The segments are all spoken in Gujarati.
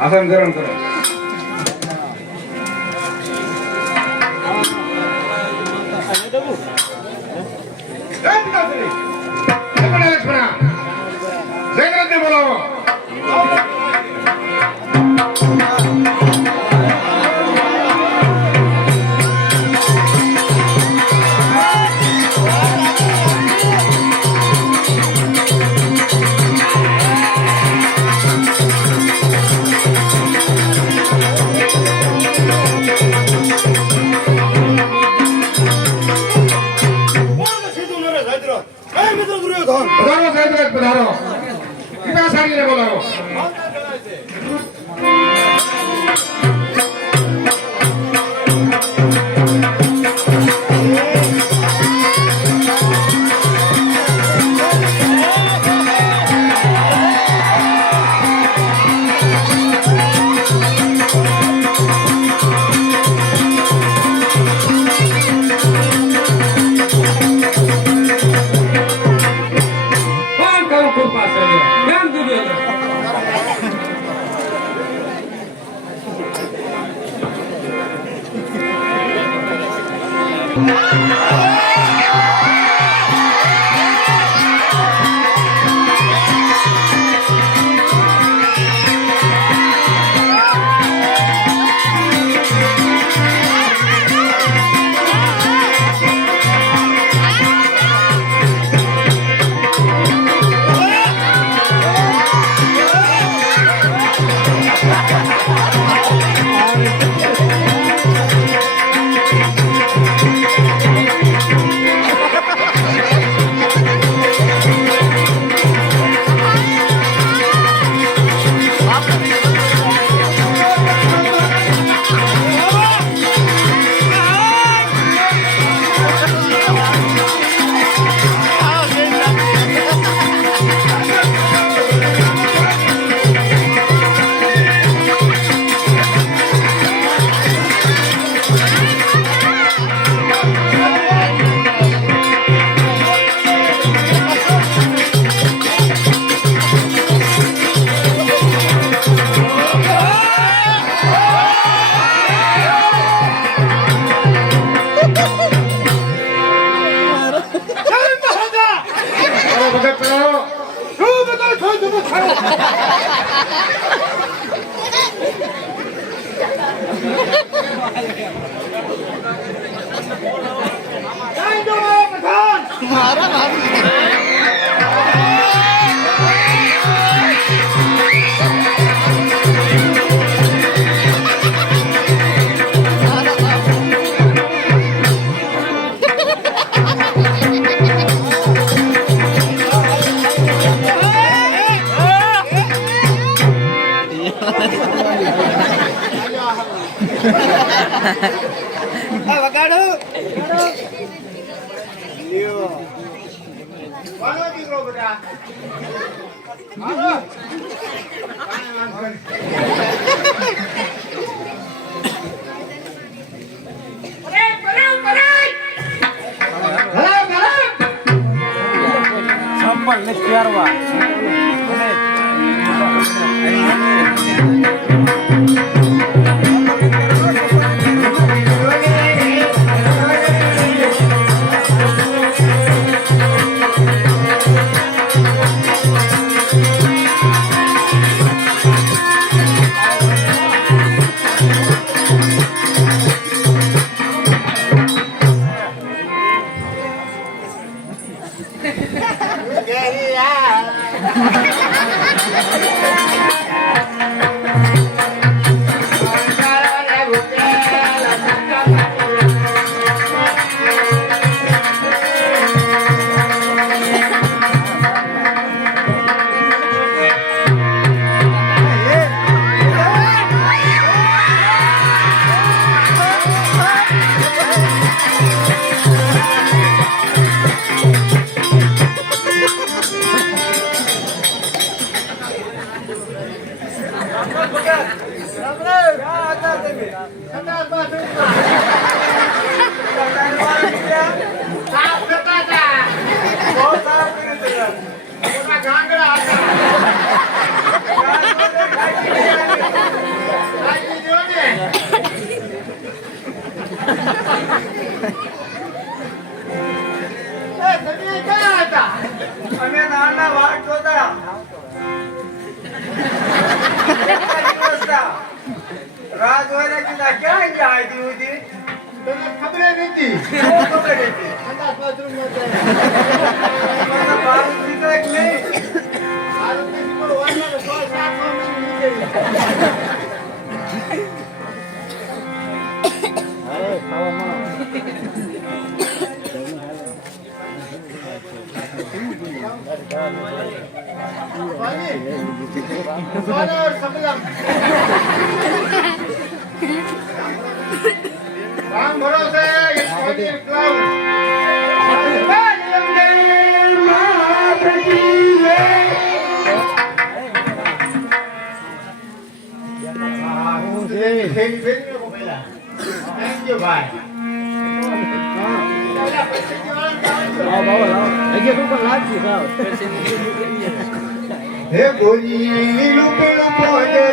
आसन ग्रहण करो. लक्ष्मणा जयराजने बोलावं. पधारो साहेब पधारो. किती सांगितले बोलावं. અમે નાના વાટ જોતા રાત હોય કીધા ક્યાં ગયા હતી ઉધી તને ખબર નથી ખબર હતી અંદાજ બાથરૂમ માં જાય બાર નીકળે કે નહીં આરો કે પર વાળા 6-7 મિનિટ અરે ખાવામાં राम भरोसे थैंक यू भाई हे गोरी नीलू पेड़ पौधे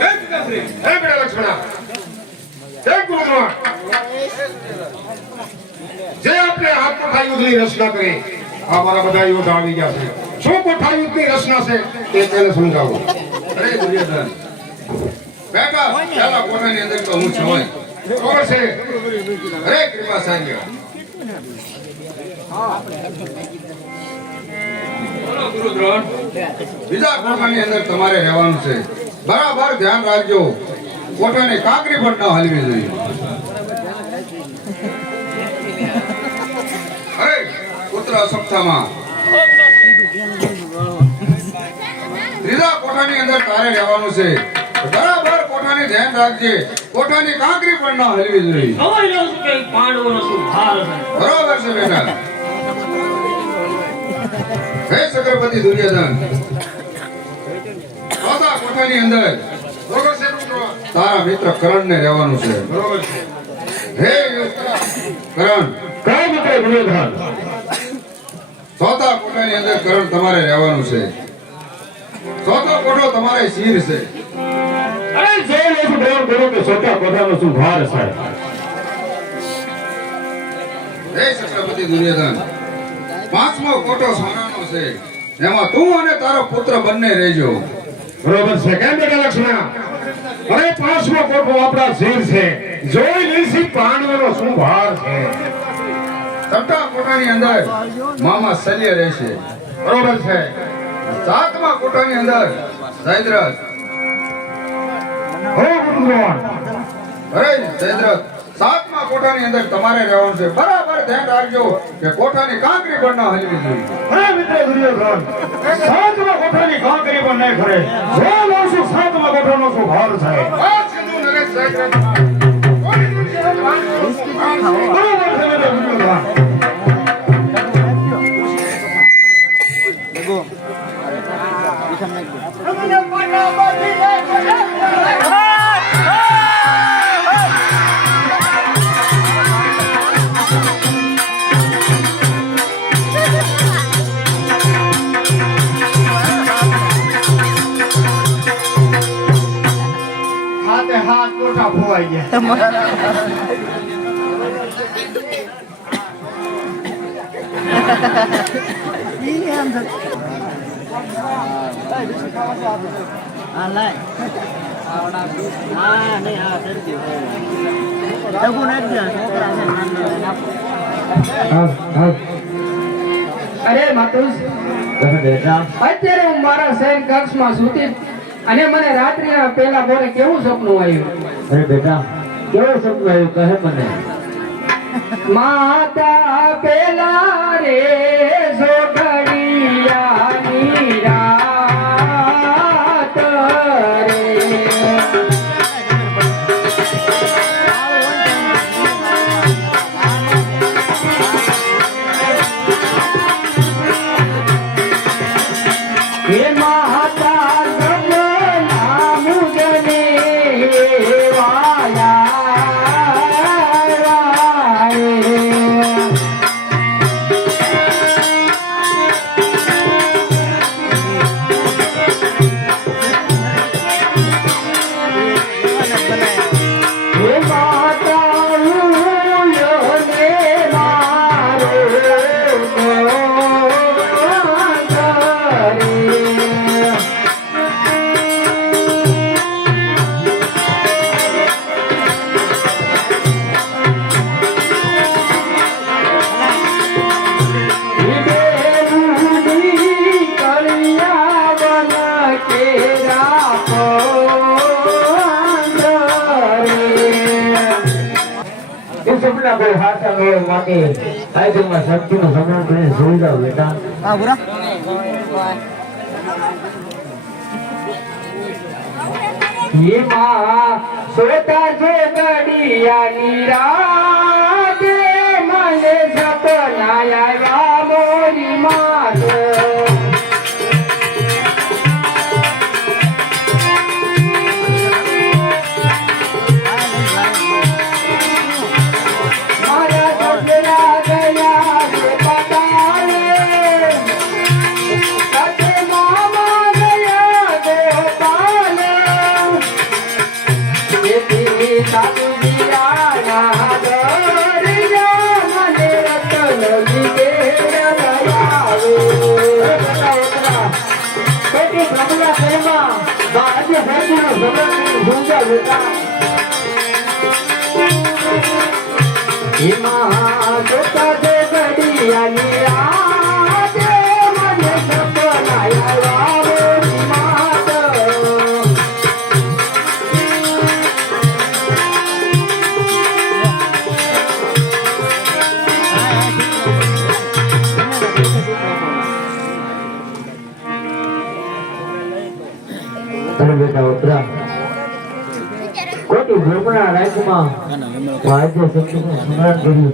હે પિતાશ્રી, હે બેટા લક્ષ્મણા, હે ગુરુમાં, જે આપણે આ કોઠા યુદ્ધની રચના કરી, આ મારા બધા યોદ્ધા આવી ગયા છે. શું કોઠા યુદ્ધની રચના છે એ તેને સમજાવો. અરે દુર્યોધન બેટા ચાલા કોઠાની અંદર તો હું છું. ખબર છે? અરે કૃપા સાંજ્ય બોલો ગુરુ દ્રોણ, બીજા કોઠાની અંદર તમારે રહેવાનું છે. બરાબર ધ્યાન રાખજો, કોઠાની કાંકરી પણ ન હલવી જોઈએ. અરે પુત્ર અસપ્તામાં ત્રીજા કોઠાની અંદર તારે રહેવાનું છે. બરાબર કોઠાની ધ્યાન રાખજે, કોઠાની કાંકરી પણ ન હલવી જોઈએ. બરાબર છે બેટા. હે ચક્રવર્તી દુર્યોધન, ચોથા કોઠાની અંદર બરોબર છે પુત્રો? તારા મિત્ર કરણને રહેવાનું છે. બરોબર છે. હે કરણ, કયો મિત્ર દુર્યોધન? ચોથા કોઠાની અંદર કરણ તમારે રહેવાનું છે. ચોથો કોઠો તમારે શિર છે. અરે જે લોકો ડર કરો કે સોટા કોઠાનો શું ભાર છે? હે ચક્રવર્તી દુર્યોધન, પાંચમો કોઠો સોનાનો છે. એમાં તું અને તારો પુત્ર બંને રહેજો. બરોબર છે. કેમ બેટા લક્ષ્મણ? અરે પાંચમો કોઠો આપણા શિર છે. જોઈ લઈશી પાણીનો શું ભાર છે. છઠ્ઠા કોઠાની અંદર મામા શલ્ય રહેશે. બરોબર છે. સાતમા કોઠાની અંદર જયદ્રથ. હો ગુરુદ્રોણ, અરે જયદ્રથ, સાતમા કોઠાની અંદર તમારે રહેવાનું છે. બરાબર ધ્યાન રાખજો કે કોઠાની કાંકરી પણ ન હલવી જોઈએ. અરે મિત્ર દુર્યોધન, સાતમા કોઠાની કાંકરી પણ નહીં ખરે. જો લઉં છું સાતમા કોઠાનો શું ભાર છે. આ સિંધુ નરેશ જયદ્રથ. બરોબર છે મિત્ર દુર્યોધન. હાથ મોટા ફોવાઈ ગયા. અરે માતુસ, અત્યારે હું મારા શયન કક્ષમાં સૂતી અને મને રાત્રિના પહેલા બોરે કેવું સપનું આવ્યું. અરે બેટા કેવું સપનું આવ્યું કહે મને. માતા પેલા રે સોગડિયાની રાત રે. હે માતા ગગના મુજને વાયા સપના કોઈ હાથા મેળવવા માટે આયુર્વેદમાં શક્તિનું સમરણ કરીને જોઈ જાવ બેટા. સોતા જોગડિયાની રાતે મને સપના આવ્યા મોરી માત. મારા સસરા ગયા હિમા જોતા જે ઘડિયાની રાતે મને સપનાયા આવે માત. અરે બેટા ઉતરા કોટી ભૂમના રાજમાં આજે સત્યનું સ્મરણ કર્યું.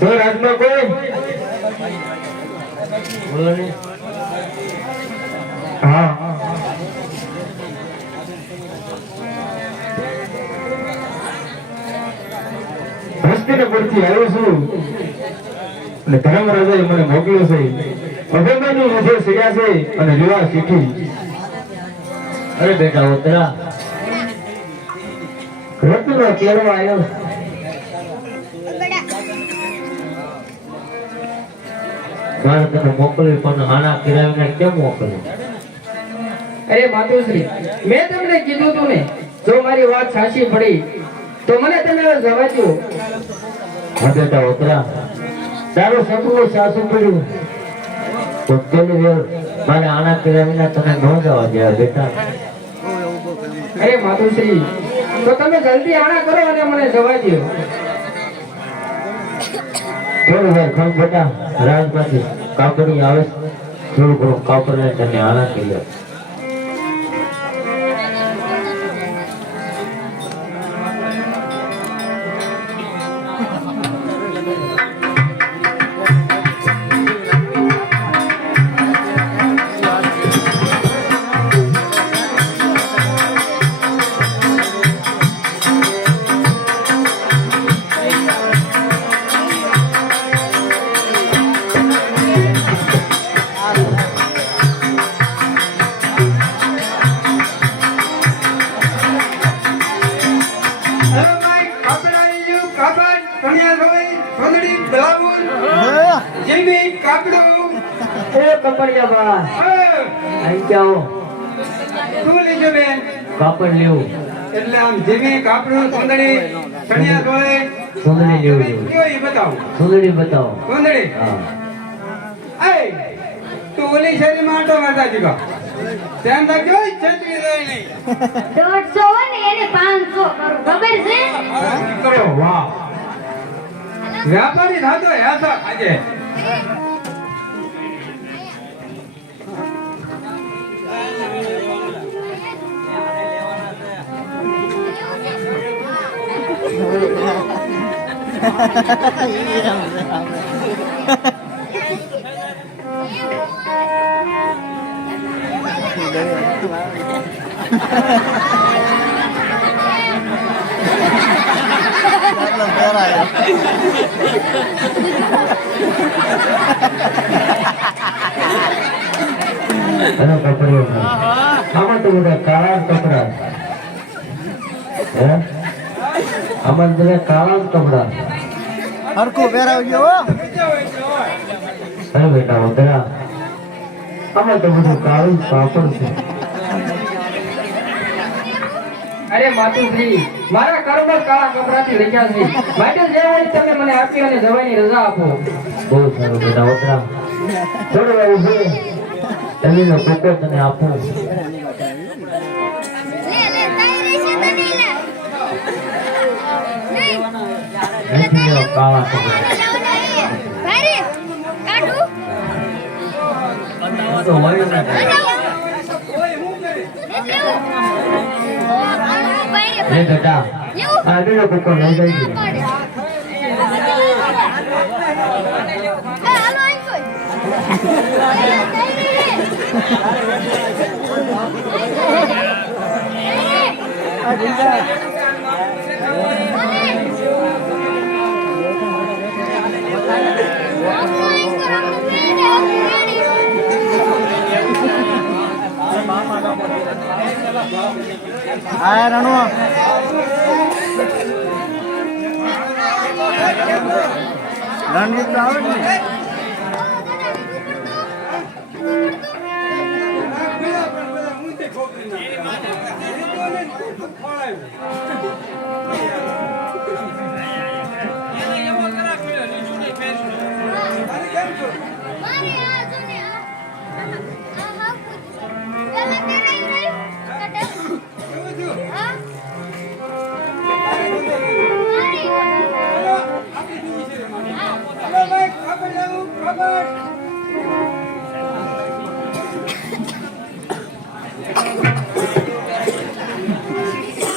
સર આજમાં કોઈ બોલો ને. હા હસ્તિનાપુરથી આવ્યો છું અને ધર્મરાજાએ મને મોકલ્યો છે. અભિમાની મુખે સડ્યા છે અને લેવા શીખી. અરે બેટા ઉતરા રત્નો કેળવા આવ્યો. મારે તને મોકલ્યું પણ આના કિરાવીને કેમ મોકલ્યું? અરે માતુશ્રી, મેં તમને કીધું તું ને, જો મારી વાત સાચી પડી તો મને તમે જવા દો. હા બેટા ઉતરા તારું સપનું સાચું પડ્યું તો પેલી વાર મારે આના કિરાવીને તને ન જવા દે બેટા. અરે માતુશ્રી, તો તમે જલ્દી આણા કરો અને મને જવા દો. થોડી વાર ખમ બેટા રાજમાંથી કાપડી આવે થોડું ઘણું કાપડ લઈને તને આના કરી લે. કપડિયા અહીં જાઓ કાપડ લેવું એટલે આમ જીવી કાપડું સુંદરી સણિયા ધોળે સુંદરી લેવું કયો ઈ બતાવો સુંદરી બતાવો. સુંદરી હા એ તું ઓલી શેરીમાં આટો મારતા જીગો ધ્યાન રાખજો છત્રી રહી નહીં 150 હોય ને એને 500 કરું ખબર છે કરો વાહ વ્યાપારી થાતો યાતો આજે એનો કપડો આમાં તો બધા કાળા કપડા હે આમાં બધા કાળા કપડા હરખો પહેરાવજો અરે બેટા ઉતરા આમાં તો બધું કાળું કાપડ છે. અરે માતુશ્રી, મારા કર્મ કાળા કપડાથી લખ્યા છે, માટે જે હોય તમે મને આપી અને જવાની રજા આપો. બહુ સારું બેટા ઉતરા થોડું એવું છે એનો કોકો તને આપું. લે તારી છે તો નહીં લે નથી લેવા કાળા કપડા ભારે કાઢું તો હોય ને હે દાદા આ દેલો કુકર લઈ જાય હા રણો રણજીત તો આવે ને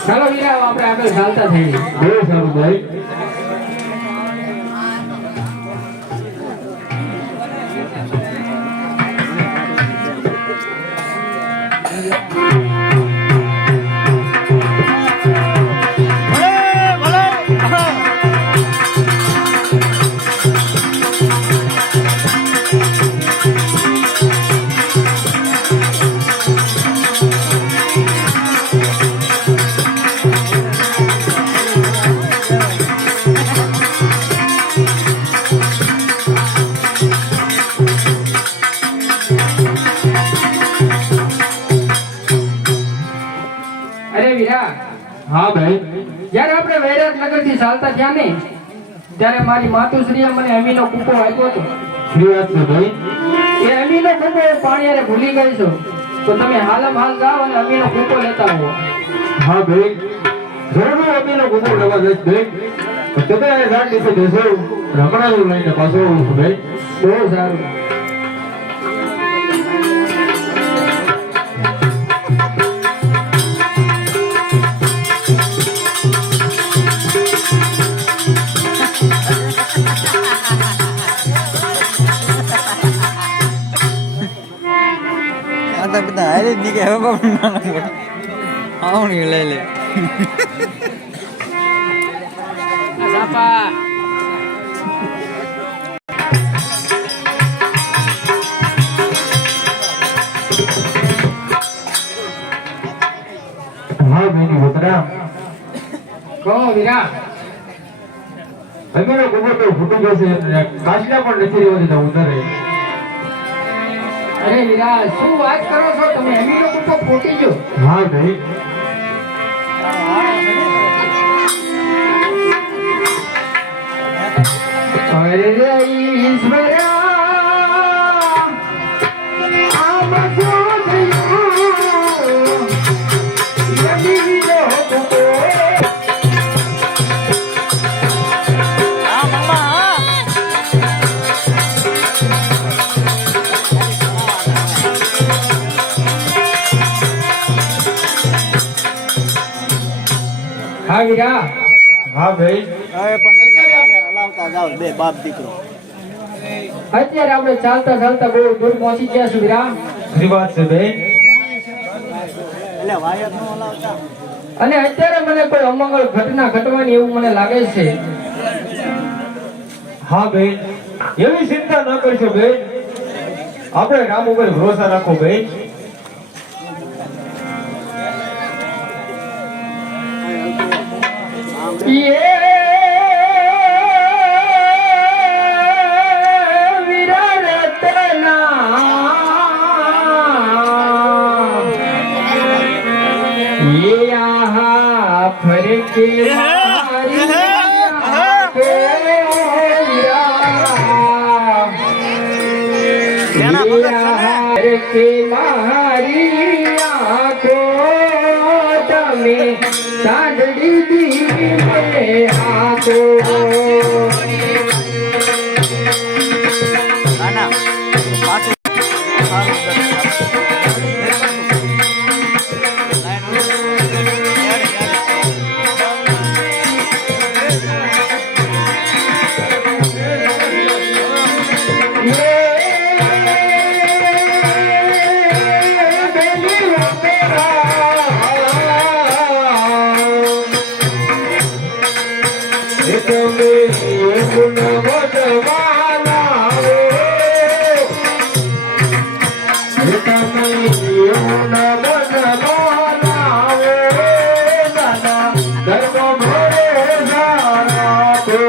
ચાલો વીરા આપણે આગળ ચાલતા થઈએ. બહુ સારું ભાઈ અરે વીરા, હા ભાઈ જ્યારે આપણે વૈરાજનગર થી ચાલતા થયા ને ત્યારે મારી માતુશ્રીએ મને અમીનો કૂપો આપ્યો હતો. શ્રી વાત છે ભાઈ એ અમીનો કૂપો પાણીયારે ભૂલી ગઈ છો તો તમે હાલમ હાલ જાઓ અને અમીનો કૂપો લેતા આવો. હા ભાઈ જરૂર અમીનો કુકર લેવા જઈશ ભાઈ તમે આ રાત દિવસે દેશો હમણાં જ લઈને પાછો આવું છું ભાઈ બહુ સારું. આ તો બધા હારી જ નીકળે હવે પણ આવણી લઈ લે હા ભાઈ બતરા કહો વીરા. અમીનો કુકર તો ફૂટી જશે અને કાચલા પણ નથી રહેવા દેતા ઉતારે અરે વીરા, શું વાત કરો છો તમે? અમીનો કૂપો ફૂટી ગયો. હા ભાઈ અરે ઈશ્વરા, આમ શું થયું? અમીનો કૂપો હા વીરા, હા ભાઈ હવે પણ હલાવતા જાઓ બે બાપ દીકરો અત્યારે આપણે ચાલતા ચાલતા બહુ દૂર પહોંચી ગયા છું વીરા. શ્રી વાત છે ભાઈ એટલે વાયર નો હલાવતા અને અત્યારે મને કોઈ અમંગળ ઘટના ઘટવાની એવું મને લાગે છે. હા ભાઈ એવી ચિંતા ન કરશો ભાઈ આપણે રામ ઉપર ભરોસા રાખો ભાઈ મારી આંખો તમે સાંડળી દીને આંખો પાછું સારું એવું બનવાના રે તમે એવું બનવાના રે દાદા ધર્મ ભરે જારા તો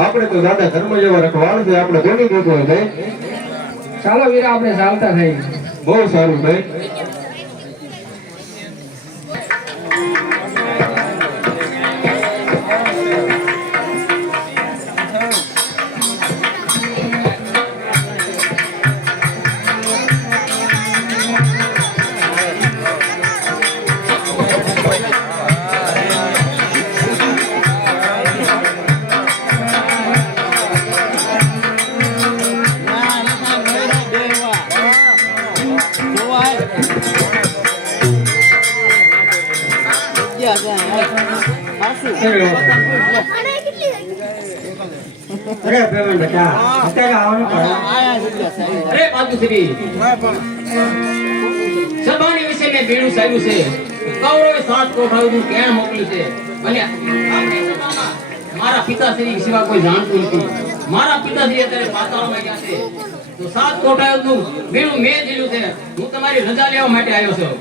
આપણે તો દાદા ધર્મ જેવા રખવાળ છે આપણે કોની દેખો ભાઈ ચાલો વીરા આપણે ચાલતા થઈ બહુ સારું ભાઈ અરે પ્રેમ બેટા અત્યારે આવવાનું અરે પાતુશ્રી સભાની વિશે મેં બેડું સાવ્યું છે કૌરવે 7 કોઠાઓનું કેણ મોકલ્યું છે અને આપણી સભામાં મારા પિતાશ્રી સિવાય કોઈ જાણતું નથી મારા પિતાશ્રી અત્યારે પાતાળમાં ગયા છે તો 7 કોઠાઓનું બેડું મેં દીધું છે હું તમારી રજા લેવા માટે આવ્યો છું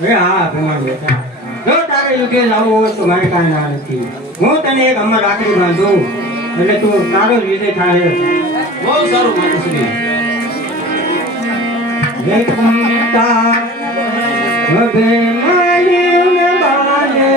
અરે હા પ્રેમ બેટા જો તારે યુકે લાવવું હોય તો મારે કાંઈ ના નથી હું તને એક અમર રાખડી બાંધું એટલે તું તારો જ વિજય થાય બહુ સારું માતુશ્રી હવે માયુને બાલે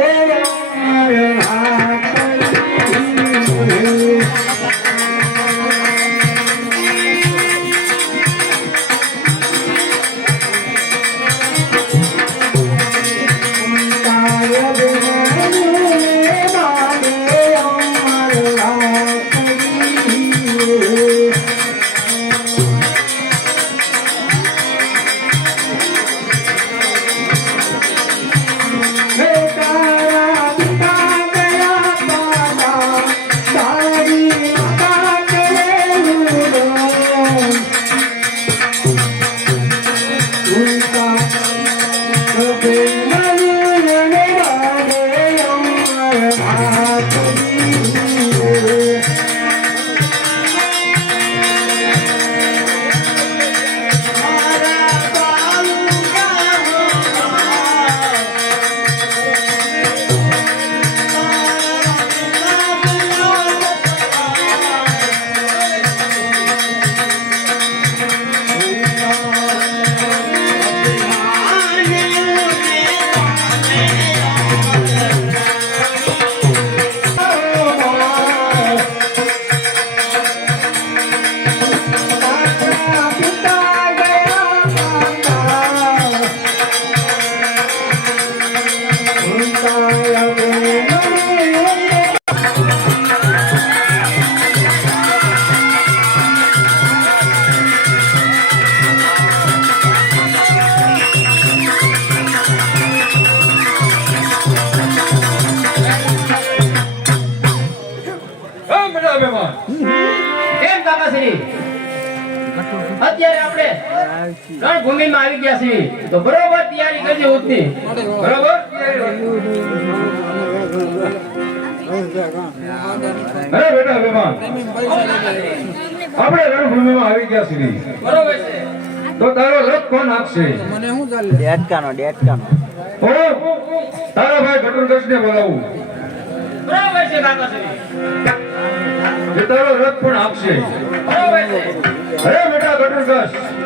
અત્યારે આપણે રણભૂમિમાં આવી ગયા છીએ તો બરોબર તૈયારી કરજો ઉતની બરોબર અરે બેટા બેમાન આપણે રણભૂમિમાં આવી ગયા છીએ બરોબર છે તો તારો રથ કોણ આપશે ડેટકાનો ઓ તારા ભાઈ ઘટુરગઢને બોલાવું બરોબર છે કાકાશ્રી એ તારો રથ પણ આપશે બરોબર છે અરે બેટા ઘટુરગઢ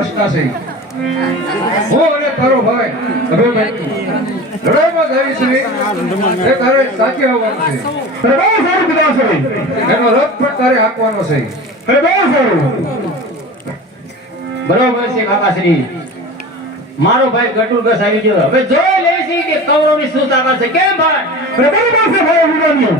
રસ્તા છે હું અને તારો ભાઈ અભયભાઈ લડાઈમાં જાય છે એ તારે સાચી આવવાનું છે અરે બહુ સારું પિતા છે એનો રથ પણ તારે હાંકવાનો છે અરે બહુ સારું બરોબર છે કાકાશ્રી મારો ભાઈ ગટુરગઢ આવી ગયો હવે જોઈ લેવી છે કે કૌરવની શું તાકાત છે કેમ ભાઈ અરે બહુ છે ભાઈ વિરાન્યો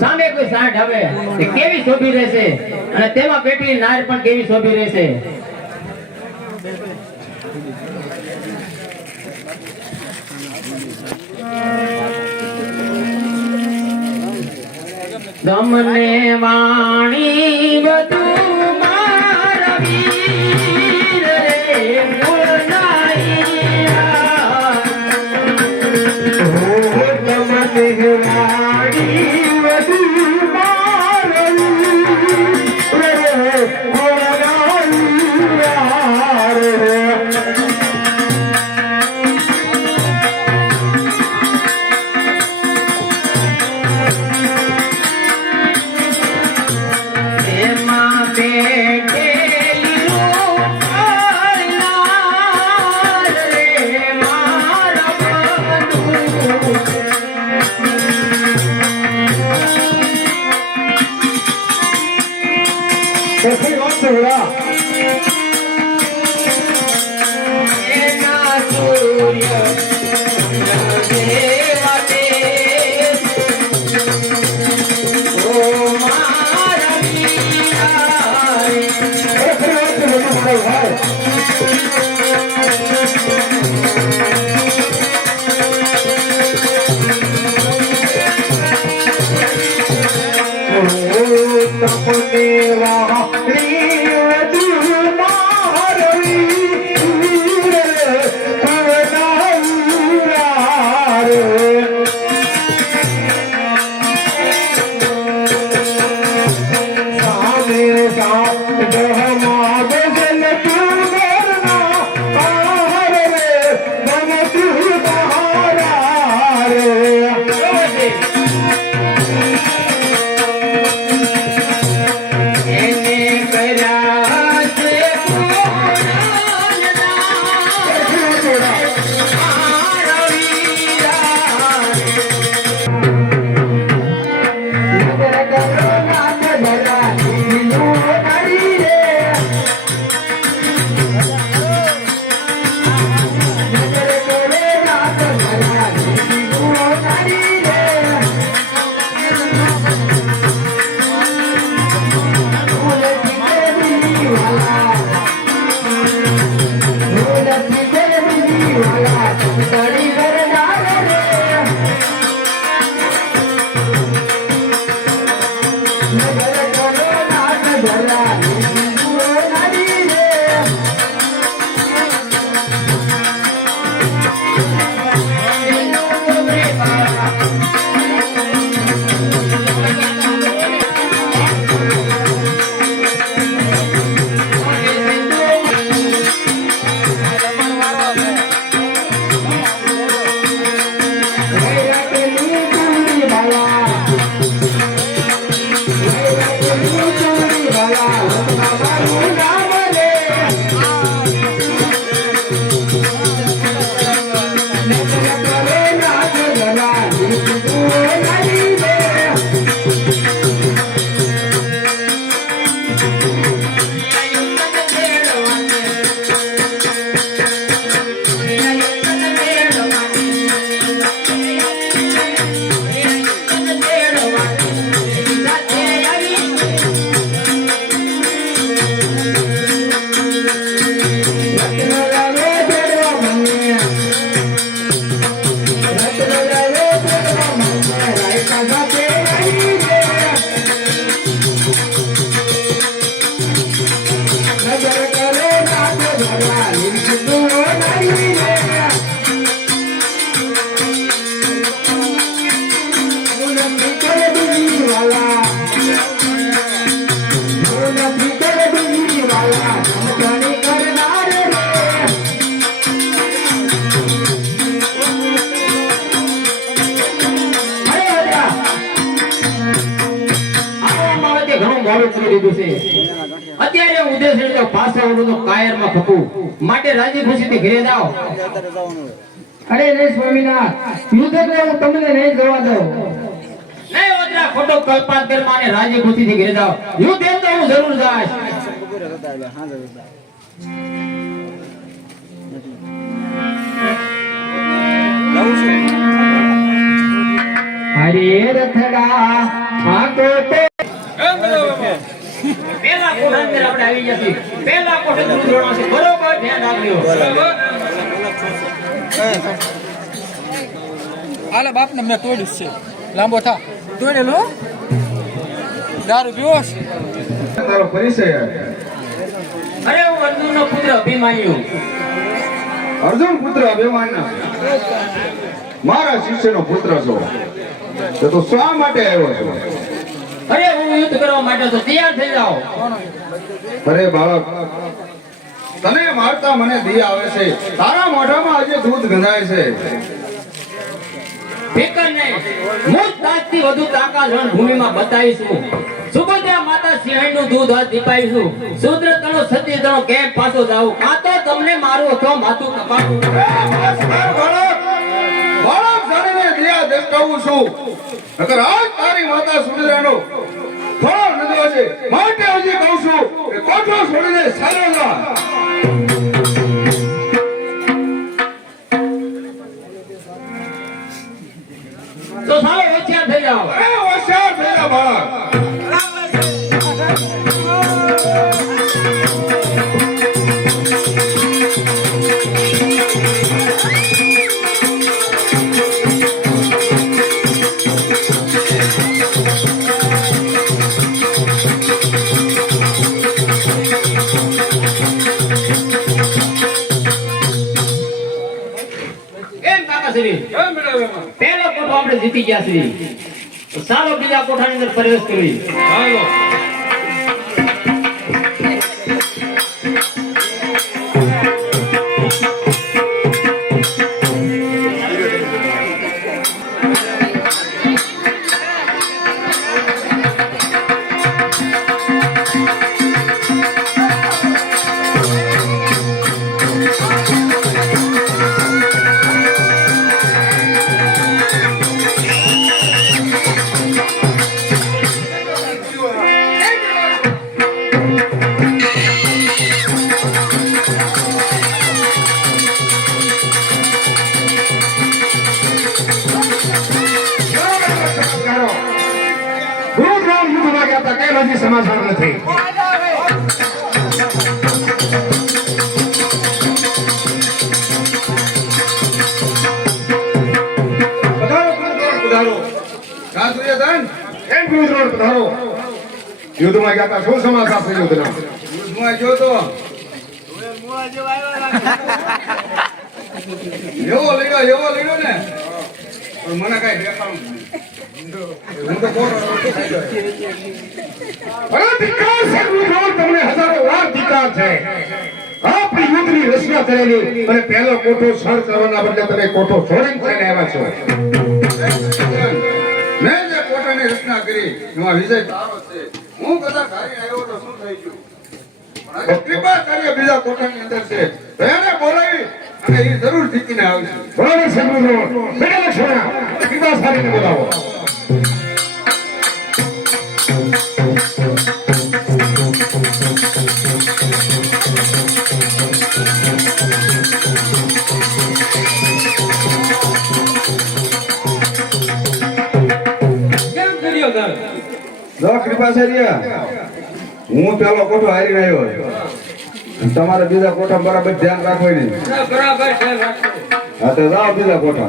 સામે કોઈ સાંઠ આવે એ કેવી શોભી રહેશે અને તેમાં બેઠી નાર પણ કેવી શોભી રહેશે ગમને વાણી બધું મારા વીર રે બોલાઈયા એમાં ઘડી ઘરદાર રે નગર કરો નાથ ધરા નારી રે અત્યારે ઉદ્દેશ એટલે પાછળ તો કાયરમાં ખપું માટે રાજી ખુશીથી ઘરે જાઓ. અરે રે સ્વામિનાથ યુદ્ધ એટલે હું તમને નહીં જવા દઉં. નહીં ઓદરા ખોટો કલ્પાત કર માને રાજી ખુશીથી ઘરે જાઓ. યુદ્ધ એમ તો હું જરૂર જાઈશ. હરે રથડા આકો તે પેલા કોઠા અંદર આપણે આવી જતી. પેલા કોઠે દૂધ રોણો છે બરોબર ધ્યાન રાખજો. આલે બાપ ને મેં તોડ્યું છે લાંબો થા તોડેલો દારૂ પીવો છે તારો પરિચય અરે હું અર્જુનનો પુત્ર અભિમન્યુ. અર્જુન પુત્ર અભિમાનના મારા શિષ્યનો પુત્ર છો તો તું શા માટે આવ્યો છો? અરે હું યુદ્ધ કરવા માટે તો તૈયાર થઈ જાઓ. અરે બાળક તને મારતા મને દી આવે છે. તારા મોઢામાં આજે દૂધ ગંધાય છે. ફિકર નહીં, હું તાજથી વધુ તાકાત રણભૂમિમાં બતાવીશું. સુભદ્રા માતા સિંહણનું દૂધ હાથ દીપાવીશું. શુદ્ર તણો સતી તણો કેમ પાછો જાવું, કાં તો તમને મારું અથવા માથું કપાવું. બાળક જાણીને દિયા દેખાવું છું. નકર આજ તારી માતા સુભદ્રાનો થોડો નદીઓ છે માટે હજી કહું છું કે કોઠો છોડીને ચાલો જા. તો સાલો હોશિયાર થઈ જાઓ. અરે હોશિયાર થઈ જા બાળક. એમ કાકાશ્રી, પહેલો કોઠો આપણે જીતી ગયા છીએ. તો સાલો બીજા કોઠાની અંદર પ્રવેશ કરી. હજી સમાચાર નથી. દુર્યોધન કેમ કૃષ્ણ પધારો યુદ્ધમાં ગયા હતા શું સમાચાર છે યુદ્ધના યુદ્ધમાં જો તો મુઆ જેવો આવ્યો લાગે એવો લીડો ને પણ મને કઈ દેખાડું હું તો કોણ અરે ધિક્કાર છે કૃષ્ણ તમને હજારો વાર ધિક્કાર છે આપણી યુદ્ધની રચના કરેલી અને પહેલો કોઠો સર કરવાના બદલે તમે કોઠો છોડીને ચાલે આવ્યા છો મેં જે કોટાની રચના કરી એમાં વિજય તારો છે હું કદાચ હારી આવ્યો તો શું થઈ ગયું પણ કૃપા કરીએ બીજા કોટાની અંદર છે એને બોલાવી અને એ જરૂર જીતીને આવશે બરાબર છે કૃષ્ણ બેટા લક્ષ્મણ કૃપા સારીને બોલાવો કેમ કર્યો તાર જો કૃપાચાર્ય હું પેલો કોઠો હારી આવ્યો તમારે બીજા કોઠા બરાબર ધ્યાન રાખવાની બરાબર ધ્યાન રાખજો હા તો જાઓ બીજા કોઠા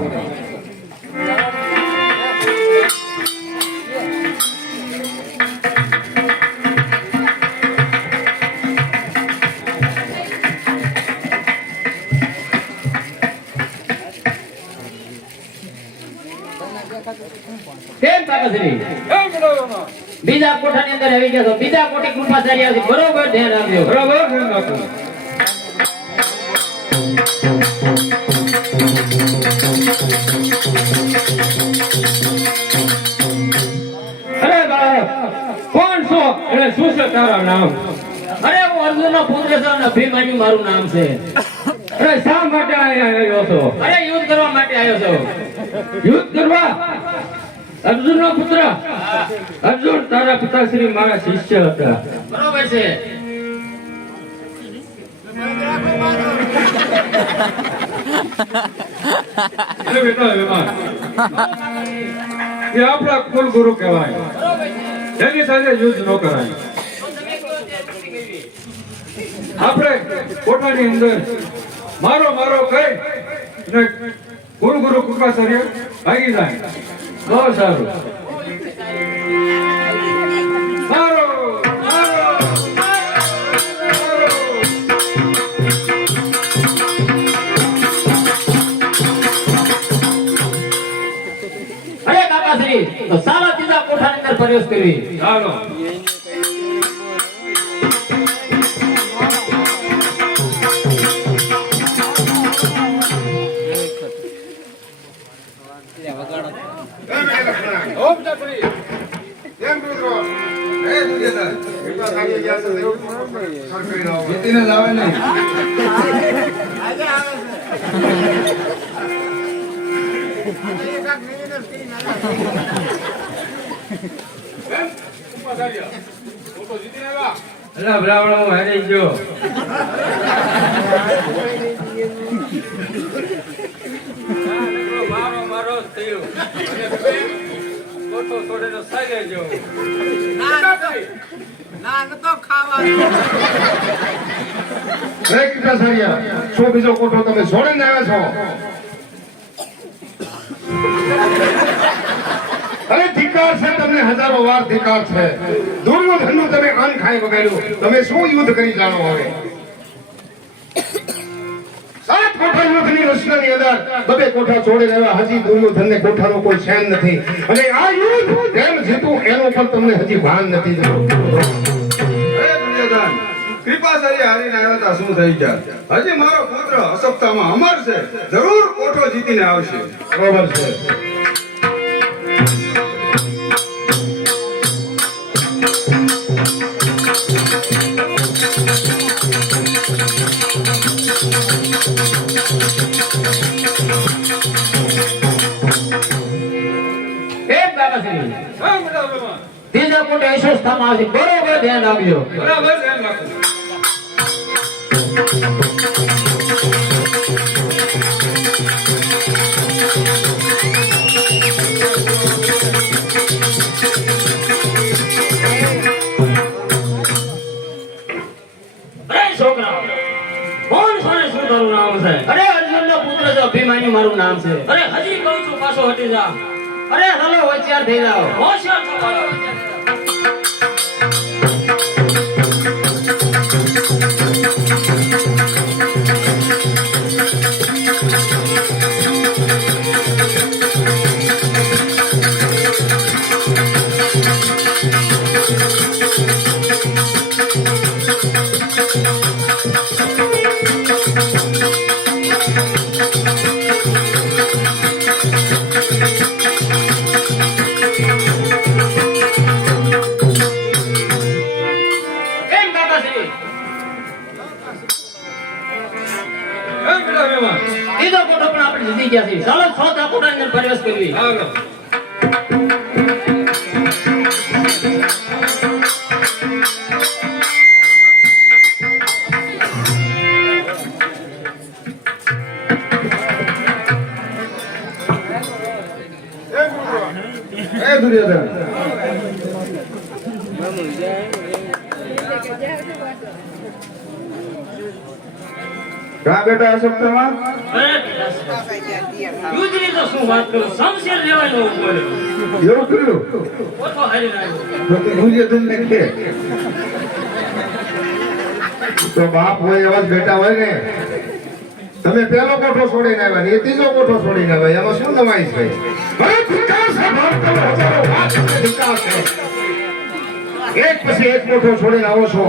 કેમ કાકાશ્રી બીજા કોઠાની અંદર આવી ગયા છો બીજા કોઠી કૃપાચાર્ય છે બરોબર ધ્યાન રાખજો બરાબર ધ્યાન રાખો અરે બાળક કોણ છો એટલે શું છે તારા નામ અરે હું અર્જુનનો પુત્ર છું અને અભિમન્યુ મારું નામ છે અરે શા માટે અહીંયા આવ્યો છો અરે યુદ્ધ કરવા માટે આવ્યો છું યુદ્ધ કરવા અર્જુનનો પુત્ર અર્જુન તારા પિતાશ્રી મારા શિષ્ય હતા બરોબર છે અરે બેટા વિમાન એ આપણા કુલ ગુરુ કહેવાય એની સાથે યુદ્ધ ન કરાય આપણે કોઠાની અંદર મારો મારો કહી અને ગુરુ ગુરુ કૃપાચાર્ય ભાગી જાય બહુ સારું મારો મારો અરે કાકાશ્રી તો સારા ત્રીજા કોઠાની અંદર પ્રવેશ કરવી ચાલો જીતીને જ આવે નહીં આજે આવે છે એક આખ મિનિટ કરી નાખો અલા બ્રાહ્મણ હું હારી ગયો મારો મારો જ થયો કોઠો છોડીને સાગે ગયો ના નતો ખાવાનું હે કૃપાચાર્ય શું બીજો કોઠો તમે છોડીને આવ્યા છો અરે ધિક્કાર છે તમને હજારો વાર ધિક્કાર છે દુર્યોધનનું તમે અન્ન ખાઈ વગાડ્યું તમે શું યુદ્ધ કરી જાણો હવે સાત કોઠા યુદ્ધની રચનાની અંદર બબે કોઠા છોડી રહ્યા હજી દુર્યોધનને કોઠાનો કોઈ શેન નથી અને આ યુદ્ધ કેમ જીતું એનો પણ તમને હજી ભાન નથી હે દુર્યોધન કૃપાચાર્ય હારીને આવ્યા હતા શું થઈ ગયા હજી મારો પુત્ર અસપ્તાહમાં અમર છે જરૂર કોઠો જીતીને આવશે બરોબર છે કેમ કાકાશ્રી હા બેટા વિમાન ત્રીજા કોઠે યશોસ્થામાં આવશે બરોબર ધ્યાન રાખજો બરાબર ધ્યાન રાખો અરે છોકરા કોણ છે શું તારું નામ છે અરે અર્જુનનો પુત્ર છે અભિમન્યુ મારું નામ છે અરે હજી કહું છું પાછો હટી જા અરે હલો હોશિયાર થઈ જાઓ હોશિયાર છો હાલો, હોશિયાર થઈ જાઓ. કેમ કાકાશ્રી? એમ પેલા મહેમાન બીજો કોઠો પણ આપણે જીતી ગયા છીએ. ચાલો ચોથા કોઠાની અંદર પ્રવેશ કરવી. હાલો એ દુર્યોધન ક્યાં બેટા અશોક તમા અરે યુદ્ધની તો શું વાત કરું, શમશેર લેવાનો બોલ્યો. એવું કર્યું કોઠો હારી નાખ્યો. તો તે દુર્યોધન ને કે તો બાપ હોય એવા જ બેટા હોય ને. તમે પેલો કોઠો છોડીને આવ્યા ને એ ત્રીજો કોઠો છોડીને આવ્યા એમાં શું નવાઈ છે? હવે ધિક્કાર છે ભારત તમે હજારો વાર તમને ધિક્કાર છે. એક પછી એક મોટો છોડીને આવો છો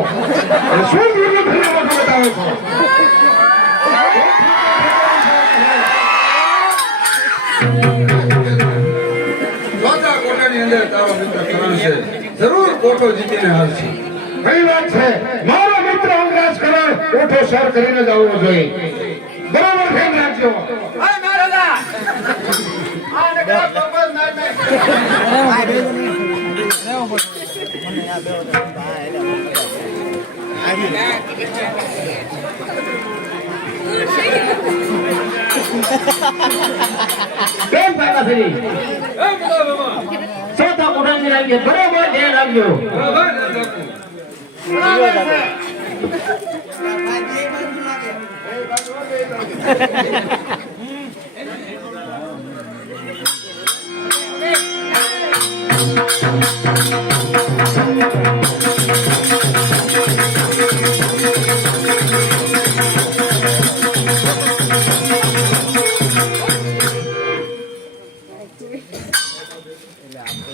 અને શું દુર્યોધનને મોટો બતાવો છો? ચોથા કોઠાની અંદર તારો મિત્ર કરણ છે, જરૂર કોઠો જીતીને આવશે. કઈ વાત છે? મારો મિત્ર અંગરાજ કરણ કોઠો સર કરીને જ આવવો જોઈએ. બરાબર ધ્યાન રાખજો. હા મહારાજા આ નકરા બબર ના કેમ કાકાશ્રી? એમ પેલા મહેમાન ચોથા કોઠાની અંદર આવી ગયા. બરોબર ધ્યાન રાખજો. બરાબર ને બાપુ?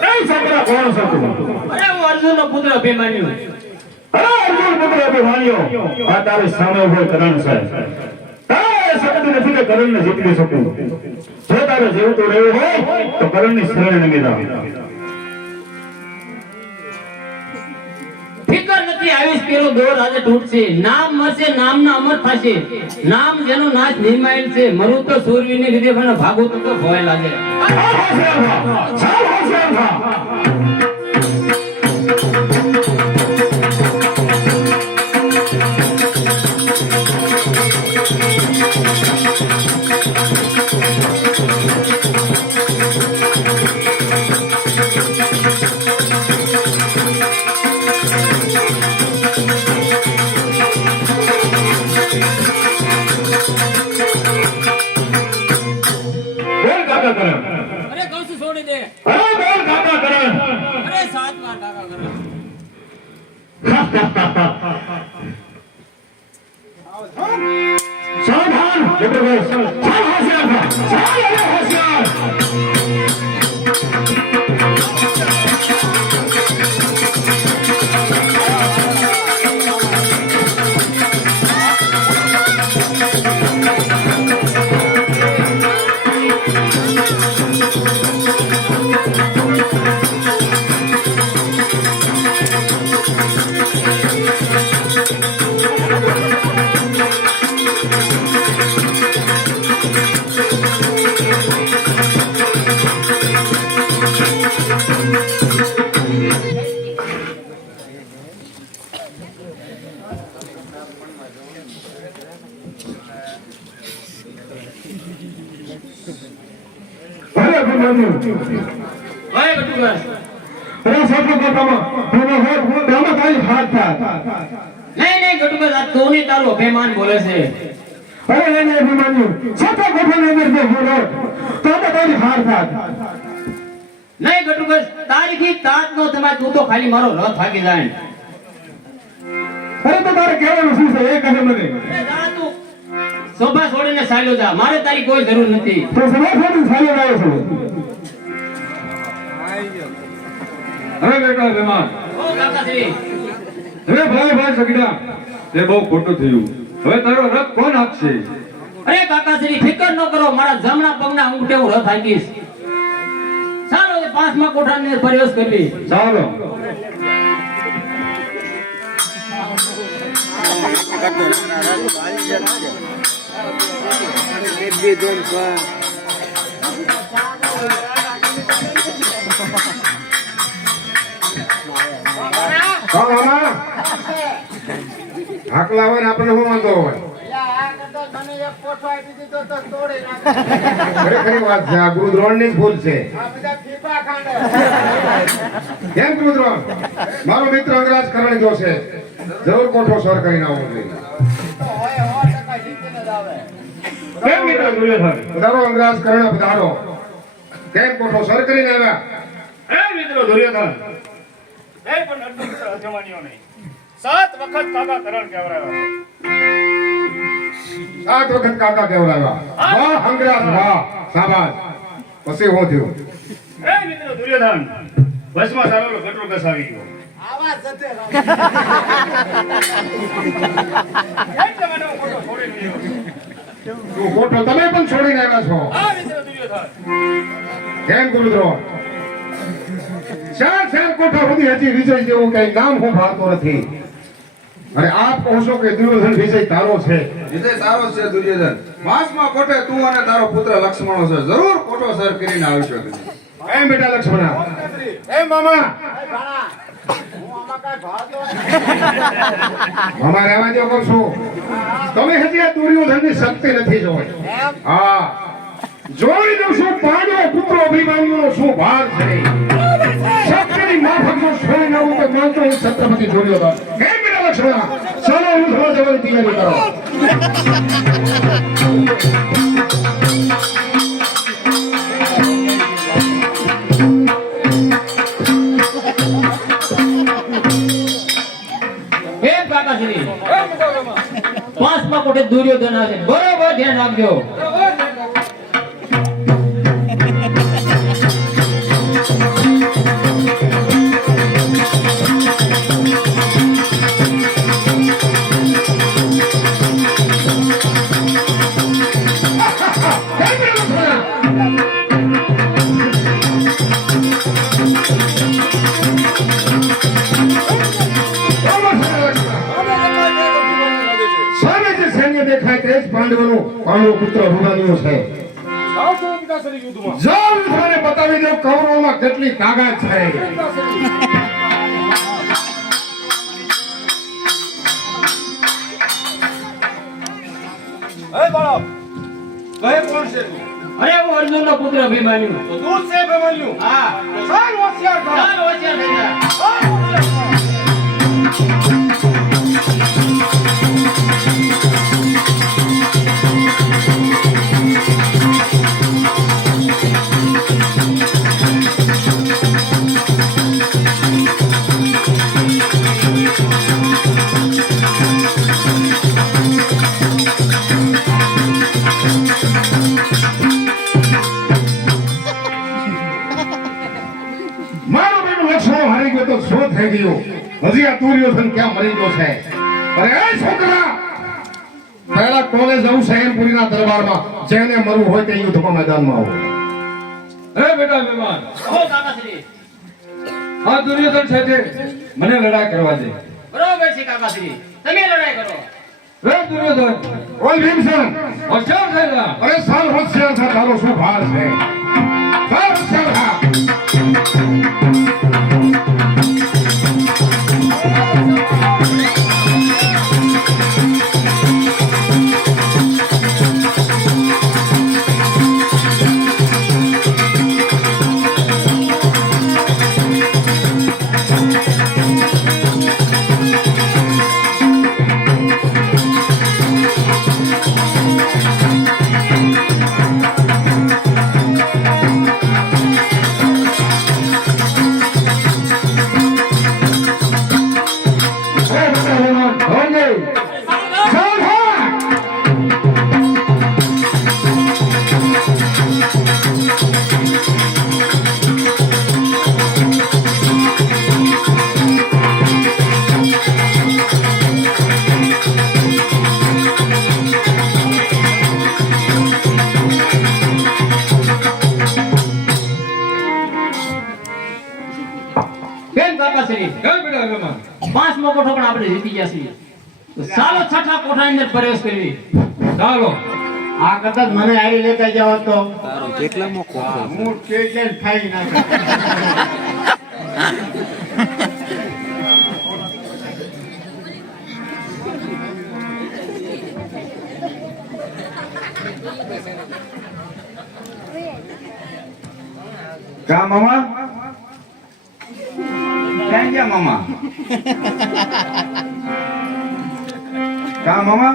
એ છોકરા કોણ છો તું? અરે હું અર્જુનનો પુત્ર અભિમન્યુ. અરે અર્જુન પુત્ર અભિમાન્યો, આ તારી સામે ઉભો કરણ છે. તારે શક્તિ નથી કે કરણને જીતી શકું. જો તારે જીવતું રહેવું હોય તો કરણની શરણે નમી જા. ફિકર નથી આયુષ પેલો દોર આજે તૂટશે. નામ મરશે, નામના અમર થશે. નામ જેનો નાશ નિમાયેલ છે. મરું તો સૂરવીરને લીધે પણ ભાગો તો ભય લાગે. ચાલ હોશિયાર થા, ચાલ હોશિયાર થા. બોલ કાકા કરણ. અરે કૌશિક છોડી દે. અરે બોલ કાકા કરણ. અરે 7 વાર કાકા કરે. સાવધાન મિત્રભાઈ, ચાલ હોશિયાર થા, ચાલ હવે હોશિયાર. ભલે અભિમાન્યુ. ઓય બટુકર. અરે સાચો કાકામાં ભૂલો હોય તેમાં તારી હાથ થા. નહીં બટુકર, આ તું નહીં, તારું અભિમાન બોલે છે. અરે એને અભિમાન્યુ, સાચા કોઠાની અંદર જો ભૂલો તો તારી હાર થા. નહીં ઘટુકસ તારીખી તાત નો તમારે તું તો ખાલી મારો રથ ભાગી જાય અરે તો તારે કહેવાનું શું છે એ કહે મને એ જા તું શોભા છોડીને ચાલ્યો જા મારે તારી કોઈ જરૂર નથી તો સમય છોડી ચાલ્યો આવ્યો છું હવે બેટા મહેમાન ઓ કાકાશ્રી હવે ભાઈ સગડા તે બહુ ખોટું થયું હવે તારો રથ કોણ આપશે અરે કાકાશ્રી ફિકર ન કરો મારા જમણા પગના અંગૂઠે હું રથ હાકીશ ચાલો હવે 5મા કોઠાની અંદર પ્રવેશ કરી ચાલો હા મામા હાકલા હોય ને આપણે શું વાંધો હોય ખરેખરી વાત છે આ ગુરુ દ્રોણ ની જ ભૂલ છે કેમ ગુરુ દ્રોણ મારો મિત્ર અંગરાજ કરણ જો છે જરૂર કોઠો સર કરીને આવવું જોઈએ કેમ મિત્ર દુર્યોધન પધારો અંગરાજ કરણ પધારો કેમ કોઠો સર કરીને આવ્યા એ મિત્રો દુર્યોધન એ પણ અર્જુન અજમાન્યો નહીં 7 વખત કાકા કરણ કહેવરાયો 7 વખત કાકા કેવડાવ્યા વાહ અંગરાજ વાહ શાબાશ પછી હું થયું એ મિત્રો દુર્યોધન વસમાં ચાલેલો ગટરો ઘસાવી ગયો એટલે મને હું ખોટો છોડી દીધો તું કોઠો તમે પણ છોડીને આવ્યા છો આ મિત્રો દુર્યોધન કેમ ગુરુ દ્રોણ ચાર કોઠા સુધી હજી વિજય જેવું કઈ નામ હું ભાળતો નથી અને આપ કહો છો કે દુર્યોધન વિજય તારો છે વિજય તારો છે દુર્યોધન 5મા કોઠે તું અને તારો પુત્ર લક્ષ્મણો છે જરૂર કોઠો સર કરીને આવશો એમ બેટા લક્ષ્મણા એમ મામા મામા રહેવા દો કહું છું તમે હજી આ દુર્યોધનની શક્તિ નથી જોઈ હા જોઈ દઉં છું પાંડવ પુત્રો અભિમાન્યુનો શું ભાર છે શક્તિની માફકનો છોડી નવું તો માનતો હું છત્રપતિ દુર્યોધન કેમ બેટા લક્ષ્મણા ચાલો હું થવા જવાની તૈયારી કરો હે કાકાશ્રી 5મા કોઠે દુર્યોધન આવે છે. બરોબર ધ્યાન રાખજો સામે જે સૈન્ય દેખાય તે જ પાંડવોનું પાંડવ પુત્ર અભિમાન્યુ છે જાઓ યુદ્ધને બતાવી દો કૌરવોમાં કેટલી તાકાત છે ભાઈ કોણ છે અરે હું અર્જુનનો પુત્ર અભિમાન્યુ તો તું છે ભમલ્યું હા ચાલ હોશિયાર થા. ચાલ હોશિયાર થઈ જા મારો બેટો લક્ષ્મણ હારી ગયો તો શું થઈ ગયું હજી આ દુર્યોધન ક્યાં મરી ગયો છે અરે એ છોકરા પહેલા કોને જવું સૈનપુરીના દરબારમાં જેને મરવું હોય તે યુદ્ધમાં મેદાનમાં આવો અરે બેટા મહેમાન ઓ કાકાશ્રી આ દુર્યોધન સાથે મને લડાઈ કરવા દે બરોબર છે કાકાશ્રી તમે લડાઈ કરો રે દુર્યોધન ઓલ ભીમસેન હોશિયાર થઈ જા અરે સાલ હોશિયાર છે તારો શું ભાર છે સાલ હોશિયાર થા. પિતાશ્રી કઈ બેટા રમા 5મો કોઠો પણ આપણે જીતી ગયા છીએ તો ચાલો છઠ્ઠા કોઠાની અંદર પ્રવેશ કરવી ચાલો આ કદાચ મને હારી લેતા જાવ તો કેટલામો હું કે ખાઈ નાખે કા મામા ક્યાં ગયા મામા કા મામા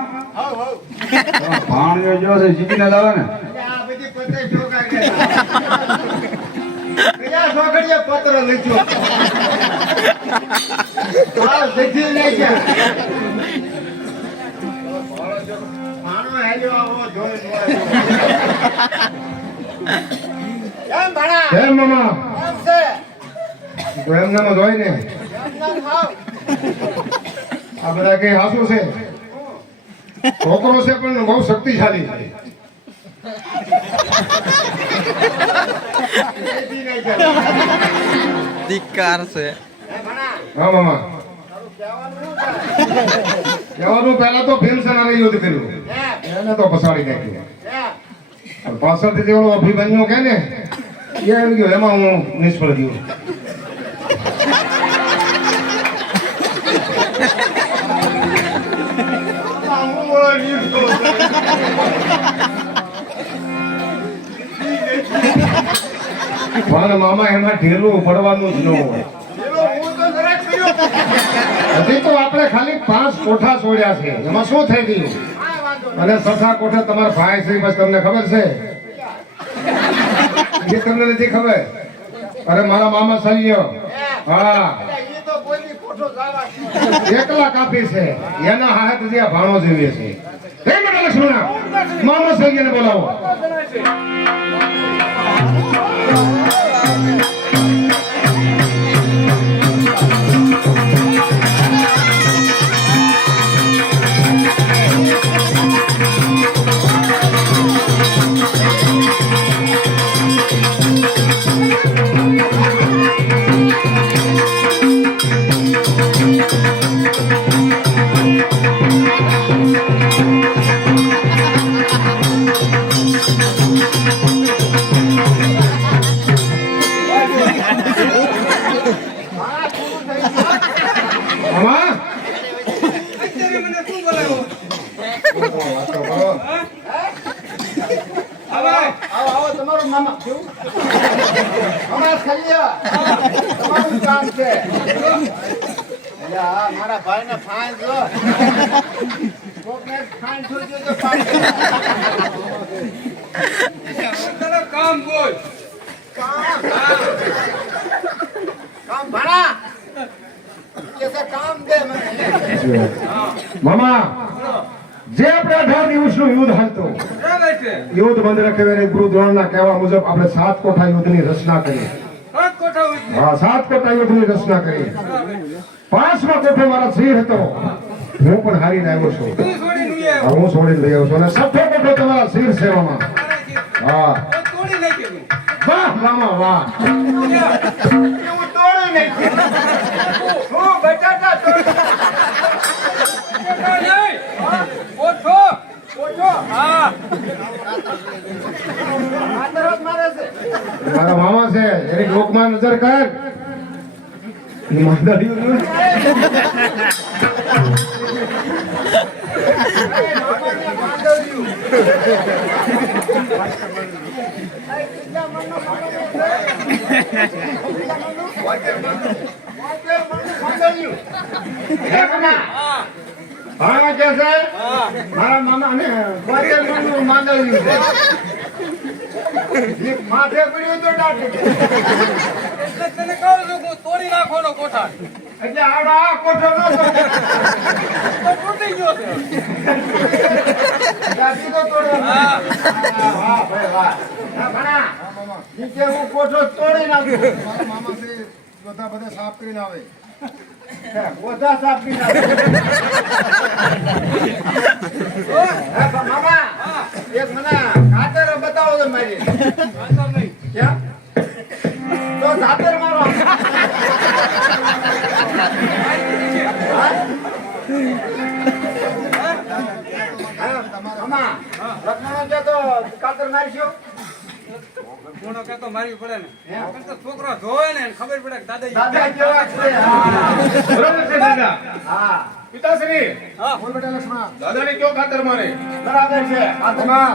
પાણી જો છે જીતીને લાવે ને આ બધી પતે જોગા ગયા કયા સોગડીએ પત્ર લખ્યો આ જતી લઈ ગયા માનો હેલ્યો આવો જોઈ કેમ ભણા કેમ મામા કેમ છે તો એમનામાં જોઈ ને કેમ નામ હાવ આ બધા કઈ હાસુ છે છોકરો છે પણ બહુ શક્તિશાળી છે જતી નહીં ગયા ધિક્કાર છે હે ભણા હા મામા તારું કહેવાનું શું છે કહેવાનું પહેલા તો ભીમસેન હારે યુદ્ધ કર્યું હે એને તો પછાડી નાખ્યું હે પણ પાછળથી જે ઓલો અભિમન્યુ કહે ને એ આવી ગયો એમાં હું નિષ્ફળ ગયો હું બોલ્યો પણ મામા એમાં ઢીલું પડવાનું જ ન હોય હું તો જરાક કર્યો હજી તો આપણે ખાલી 5 કોઠા છોડ્યા છે એમાં શું થઈ ગયું આ વાંધો અને સખા કોઠે તમારા ભાઈ શ્રી બસ તમને ખબર છે એ તમને નથી ખબર અરે મારા મામા સૈય હા એ તો કોઈની ખોટો જાવા એકલા કાપી છે એના હાથ જે આ ભાણો જીવે છે હે બેટા લક્ષ્મણા મામા સૈયને બોલાવો મામા આવો તમારું મામા કેવું અમાર ખલિયા તમારું કામ છે અલ્યા મારા ભાઈને ફાઈન જો કોકને ફાઈન જોજો તો ચાલો કામ બોલ કામ ભણા કેસે કામ દે મને મામા જે આપણે 18 દિવસનું યુદ્ધ હાલતું બરાબર છે યુદ્ધ બંધ રખેવે ગુરુ દ્રોણના કહેવા મુજબ આપણે 7 કોઠા યુદ્ધની રચના કરી હાથ કોઠા ઉઠી હા 7 કોઠા યુદ્ધની રચના કરી 5મા કોઠો મારા સિંહ હતો હું પણ હારીને આવ્યો છું તું છોડી નું હા, હું છોડીને રહ્યો છું અને 6થો કોઠો તમારા સિંહ સેવામાં હા તોડી નાખ્યું વાહ મામા વાહ હું તોડી નહીં હું બટાટા તોડી નહીં ઓછો ઓછો હા આતરત મારે છે મારા મામા છે એની લોકમાં નજર કર ઈમાનદારી મારા મામા ને માંડવ્યું છે માથે પડ્યું તો ડાટે એટલે તને કહું છું હું તોડી નાખવાનો કોઠા એટલે આ કોઠો નો તો તૂટી ગયો છે દાદી તો તોડ્યો હા વાહ ભાઈ વાહ હા ભણા નીચે હું કોઠો તોડી નાખું મામા છે બધા સાફ કરીને આવે ઓછા સાફ કરી નાખું મામા એક મને ખાતર બતાવો તો મારી નહીં ક્યાં તો ખાતર મારો આમાં લખવાનો છે તો કાતર મારશો. કોનો કહેતો મારવી પડે ને પણ તો છોકરો જોવે ને એને ખબર પડે કે દાદાજી દાદા કેવા છે? હા. બરોબર છે દાદા. હા. પિતાશ્રી બોલ બેટા લક્ષ્મણ. દાદાને કયો કાતર મારે? બરાબર છે. આત્મા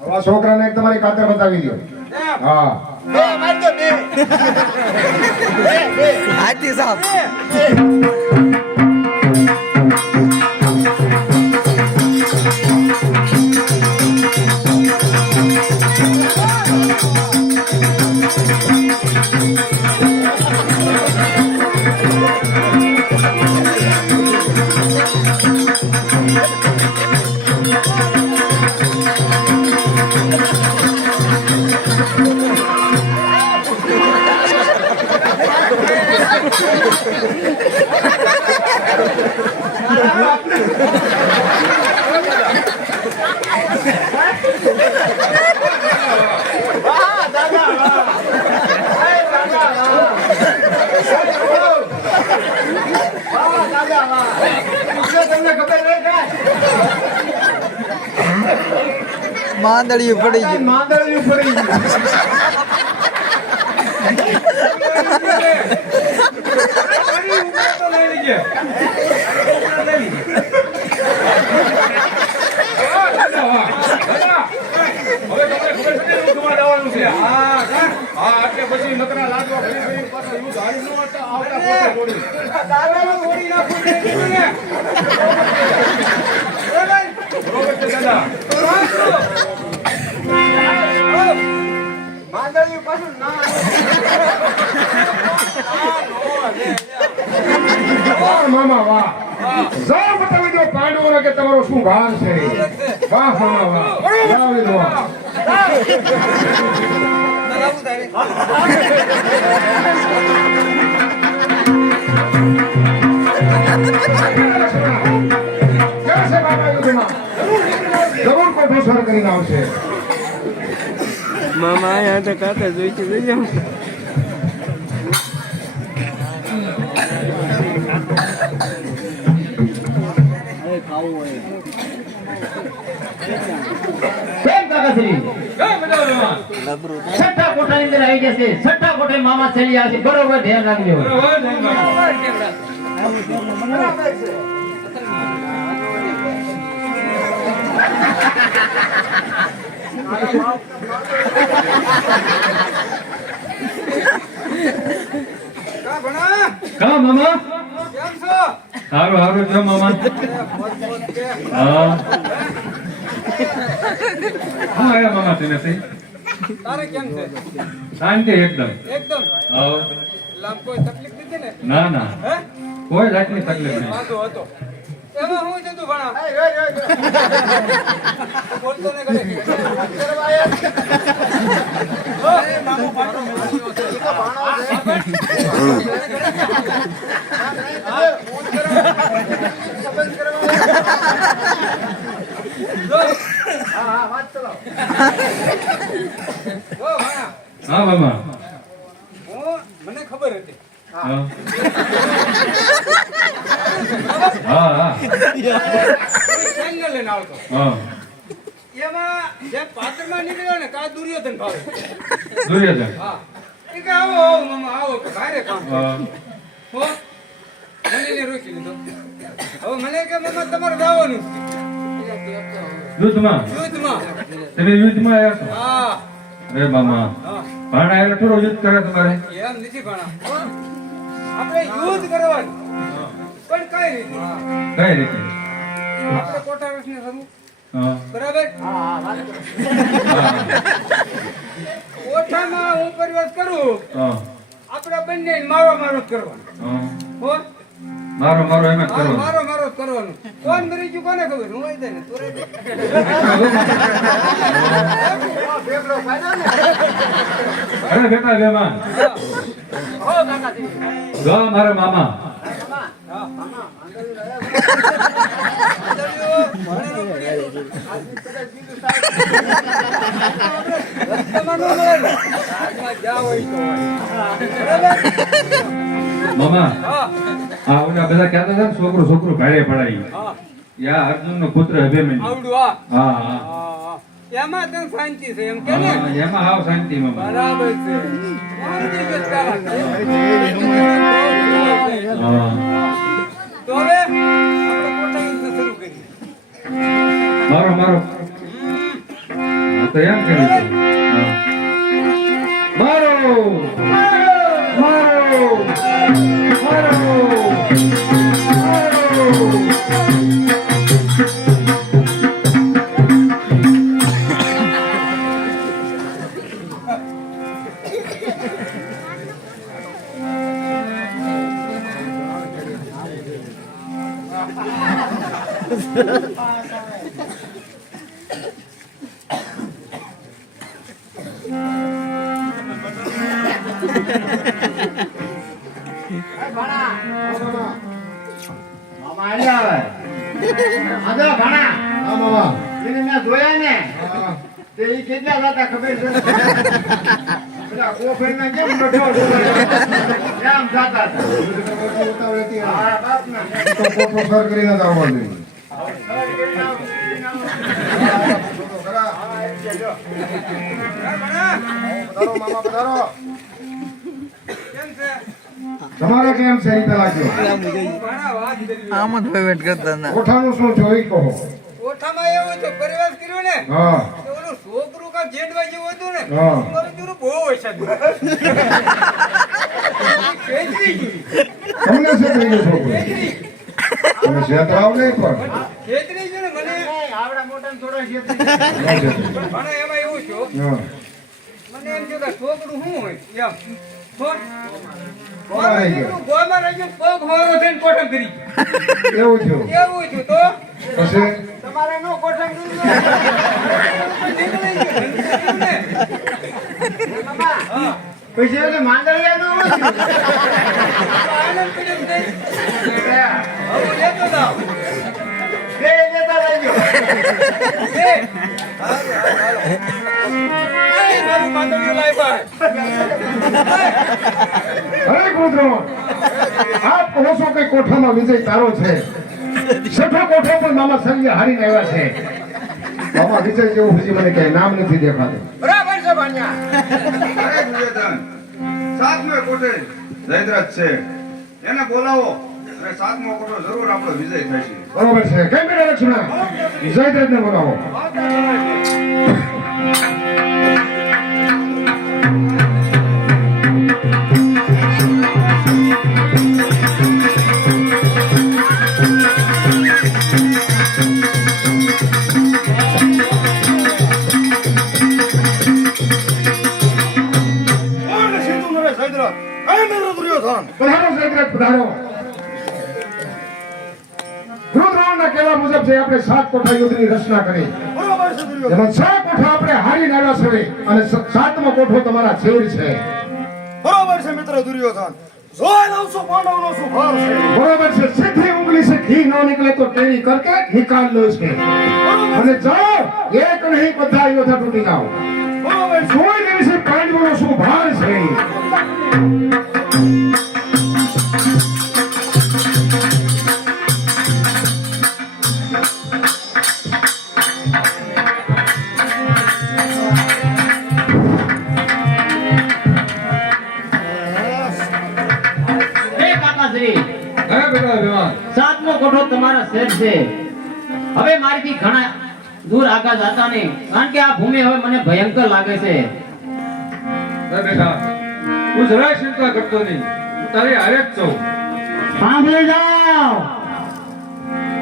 હવે છોકરાને એક તમારી કાતર બતાવી દો. હા બે મારજો બે. બે. હાથી સાહેબ વાહ દાદા વાહ. હે દાદા વાહ. વાહ દાદા વાહ. શું તમને ખબર નહીં કાંઈ? માંદળિયું પડી ગયું માંદળિયું પડી ગયું. મારી ઉંમર તો લઈ લીજે દાદા વાહ. દાદા હવે તમને ખબર છે ને હું તમારે જવાનું છે હા એટલે પછી નકરા લાડવા ફરી ફરી પાછા યુદ્ધ હારી ન આવતા પોતે છોડી દાદાનું છોડી નાખું ને કીધું ને બરોબર છે દાદા માંદળિયું પાછું ના વાહ મામા વાહ. જાઓ બતાવી દો પાંડવોને કે તમારો શું ભાર છે. વાહ મામા વાહ. બતાવી દો. ક્યાં છે બાબા યુદ્ધમાં? જરૂર કોઈ સર કરીને આવશે. મામા અહીંયા તો કાકા જોઈ છે જોઈ જાવ કેમ કાકાશ્રી કેમ બધા છઠ્ઠા કોઠાની અંદર આવી જશે છઠ્ઠા કોઠે મામા ચાલી આવશે બરોબર ધ્યાન રાખજો બરાબર છે. કા ભણા કા મામા કેમ છો હારું હારું છે મામા હા હા આયા મામા તને સહી તારે કેમ છે શાંતિ એકદમ એકદમ હા લામ કોઈ તકલીફ નથી ને ના ના હે કોઈ જાતની તકલીફ નહીં વાંધો હતો એમાં હું છે તું ભણા હે, હે, હે, હે. બોલતો ને કરે કરવા આયા છે. મામો પાટો ભાણો છે. સંબંધ કરવા આયા. હા હા વાત ચલાવો. ઓ ભણા હા મામા મને ખબર હતી હા હા હા સેંગલ લઈને આવતો હા એમાં જે પાત્રમાં નીકળ્યો ને કા દુર્યોધન ભાવે દુર્યોધન હા એ કે આવો આવો મામા આવો કે ભારે કામ છે. હા હો મને રોકી લીધો હવે મને કે મામા તમારે જવાનું યુદ્ધમાં યુદ્ધમાં તમે યુદ્ધમાં આવ્યા છો હા અરે મામા હા ભાણા એટલે થોડો યુદ્ધ કરે તમારે એમ નથી ભણા આપણે યુદ્ધ કરવાનું પણ કઈ રીતે કઈ રીતે આપણે કોઠા વર્ષને થવું હા બરાબર હા હા વાત કરો. હા કોઠામાં હું પ્રવેશ કરું હા આપણે બંને મારો મારો જ કરવાનો હા હો મારો મારો એમ જ હા, કરવાનો મારો મારો જ કરવાનો કોણ મરી ગયું કોને ખબર હું આવી જાય ને તું રહી જા. ભેગલો ફાયદો ને. અરે બેટા બેમાન હો કાકાજી ગો મારા મામા મામા આ ઓલા બધા કહેતા હતા ને છોકરું છોકરું ભાડે પડાય હા યા અર્જુનનો પુત્ર અભિમન્યુ આવડું હા હા હા હા એમાં તને શાંતિ છે એમ કે ને હા, એમાં હાવ શાંતિ મામા બરાબર છે શાંતિ છે પેલા. હા તો હવે આપણે કોટા યુદ્ધ શરૂ કરીએ. મારો મારો હા તો એમ કર્યું છે. હા. મારો મારો મારો મામા આલ્યા આવે. આજો ભાણા. હા મામા એને મેં જોયા ને હા. તે ઈ કેટલા હતા ખબર છે? પેલા કોફીના કેમ બેઠો હતો? કેમ જાતા હતા? ઉતાવળ હતી. હા, બાપના. તો કોઠો સર કરીને જ આવવા જોઈએ. પધારો મામા પધારો. કેમ છે? તમારે કેમ છે એ પેલા કયો? ભાણા વાત કરી. આમ જ પેમેન્ટ કરતા ના કોઠાનું શું જોઈ કહો? ઓઠામાં એવું તો પરિવાર કર્યો ને હા તો ઓલું છોકરું કા જેડવા જેવું હતું ને હા. મારું જોરું બહુ વૈસા ખેંચરી ગયું તમને શું થઈ ગયું છોકરું? તમે છેતરાવ નહીં પણ ખેંચરી ગયું ને મને આવડા મોટાને થોડા છેતરી. ન છેતરાવ. ભાણા એમાં એવું થયું હા. મને એમ થયું કે છોકરું શું હોય એમ કોણ આવી ગયું? ગોમાં રહી ગયું પગ હોરો થઈને કોઠમ કરી એવું થયું. એવું થયું તો પછી તમારે નો કોઠમ નીકળી ગયું ને હા પછી એટલે માંદળિયા નો હોય. આનંદ પીડમ થઈ હવે લેતો જાઓ બે લેતા લાગ્યો. એ મારું માંડવ્યું લાય ભાઈ અરે કૂતરો આપ કહો છો કે કોઠામાં વિજય તારો છે. છઠ્ઠો કોઠો પણ મામા સંજય હારીને આવ્યા છે. મામા વિજય જેવું હજી મને કઈ નામ નથી દેખાતું. બરાબર છે ભાણિયા. અરે નિવેદન સાતમો કોઠે જયદ્રથ છે એને બોલાવો અને સાતમો કોઠો જરૂર આપણો વિજય થશે. બરોબર છે. કઈ બેટા લક્ષ્મણ જયદ્રથને બોલાવો. પધારો જયદ્રથ પધારો. ધ્રુવદ્રોણના કહેવા મુજબ છે આપણે 7 કોઠા યુદ્ધની રચના કરી. એમાં 6 કોઠા આપણે હારીને આવ્યા છે અને 7મો કોઠો તમારા છેવડી છે. બરોબર છે મિત્ર દુર્યોધન. જોઈ લઉં છું પાંડવનો શું ભાર છે. બરોબર છે. સીધી ઉંગલી से घी न निकले तो टेढ़ी करके निकाल लो इसके. અને જાઓ એક નહીં બધા યોદ્ધા તૂટી જાઓ. બરોબર છે. જોઈ લેવી છે પાંડવોનો શું ભાર છે. હે કાકાશ્રી હે બેટા અભિમાન સાતમો કોઠો તમારા શેર છે હવે મારીથી ઘણા દૂર આગા જાતા નહીં કારણ કે આ ભૂમિ હવે મને ભયંકર લાગે છે હે બેટા તું જરાય ચિંતા કરતો નહીં હું તારી હારે જ છું. સાંભળી જાઓ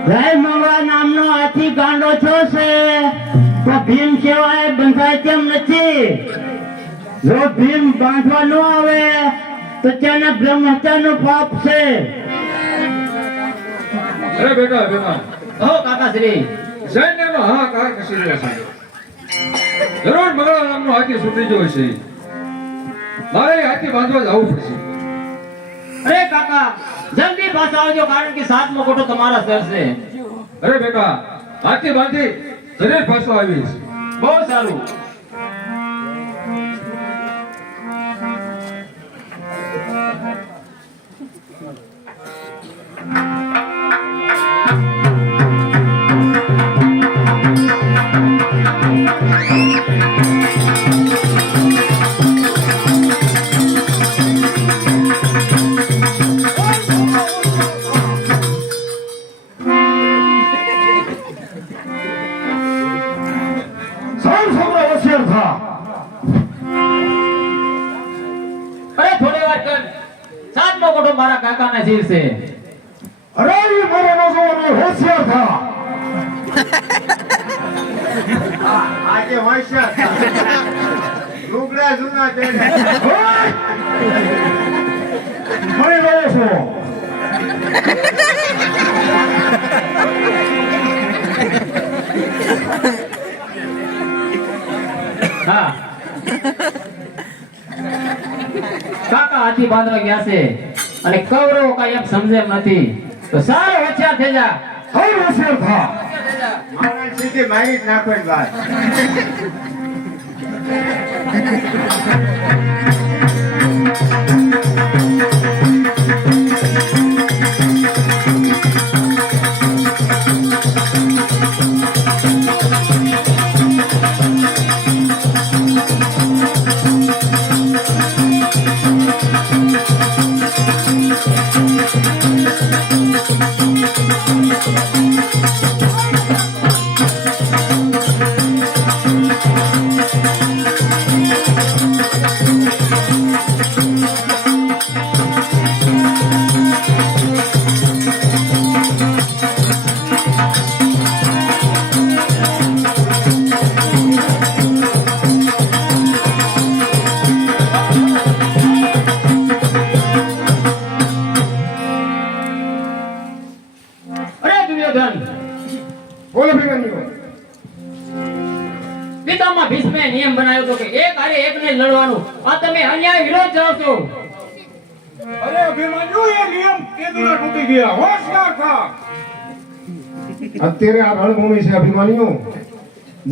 જય મંગળા નામનો હાથી ગાંડો છો છે તો ભીમ સેવાએ બંધાય કેમ નથી? જો ભીમ બાંધવા ન આવે તો તેને બ્રહ્મહત્યાનો પાપ છે. અરે બેટા અભિમાન હો કાકાશ્રી સૈન્યમાં હાહાકાર ખસી રહ્યો છે. જરૂર મંગળા નામનો હાથી છૂટી ગયો છે. મારે એ હાથી બાંધવા જવું પડશે. અરે કાકા જલ્દી પાછા આવજો કારણ કે સાતમો કોઠો તમારા શેર છે અરે બેટા હાથી બાંધી શરીર પાછો આવીશ. બહુ સારું કોઠો મારા કાકાના શિર છે. અરે ઈ મારો નો જોવાનો હોશિયાર થા. આજે હોશિયાર લુગડા જૂના પહેરે મને રહ્યો છો. હા કાકા હાથી બાંધવા ગયા છે અને કૌરવો કઈ એમ સમજે એમ નથી. તો સારો હોશિયાર થઈ જા. હવે હોશિયાર થા. મારા સીધી મારી જ નાખો ને વાત અરે દુર્યોધન, બોલો ભીમનીઓ. પિતામહ ભીષ્મે નિયમ બનાવ્યો હતો કે એક હારે એકને જ લડવાનું. આ તમે અન્યાય વિરોધ જાઓ છો. અરે અભિમન્યુ, એ નિયમ કેદુના તૂટી ગયા. હોશિયાર થા. અત્યારે આ રણભૂમિ છે અભિમાનીઓ.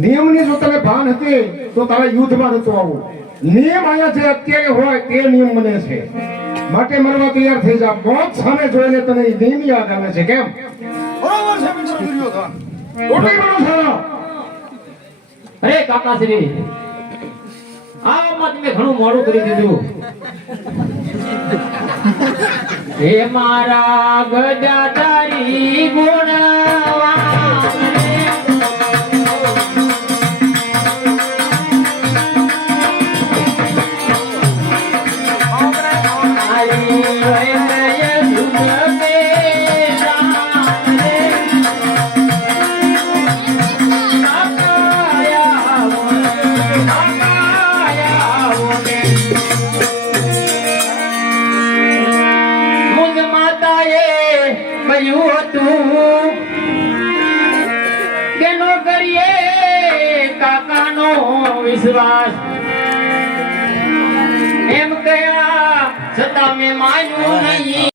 નિયમની જો તને ભાન હતી તો તારે યુદ્ધમાં નતો આવવું. નિયમ અહીંયા જે અત્યારે હોય તે નિયમ બને છે. માટે મરવા તૈયાર થઈ જા. મોત સામે જોઈને તને ઈ નિયમ યાદ આવે છે. કેમ? બરોબર છે મિત્ર દુર્યોધન. ટોટી કરો સારા. અરે કાકાશ્રી, આમાં તમે ઘણું મોડું કરી દીધું. હે મારા ગદાધારી ગુણવાન, વિશ્વાસ એમ કયા છતાં મેં માન્યું નહીં.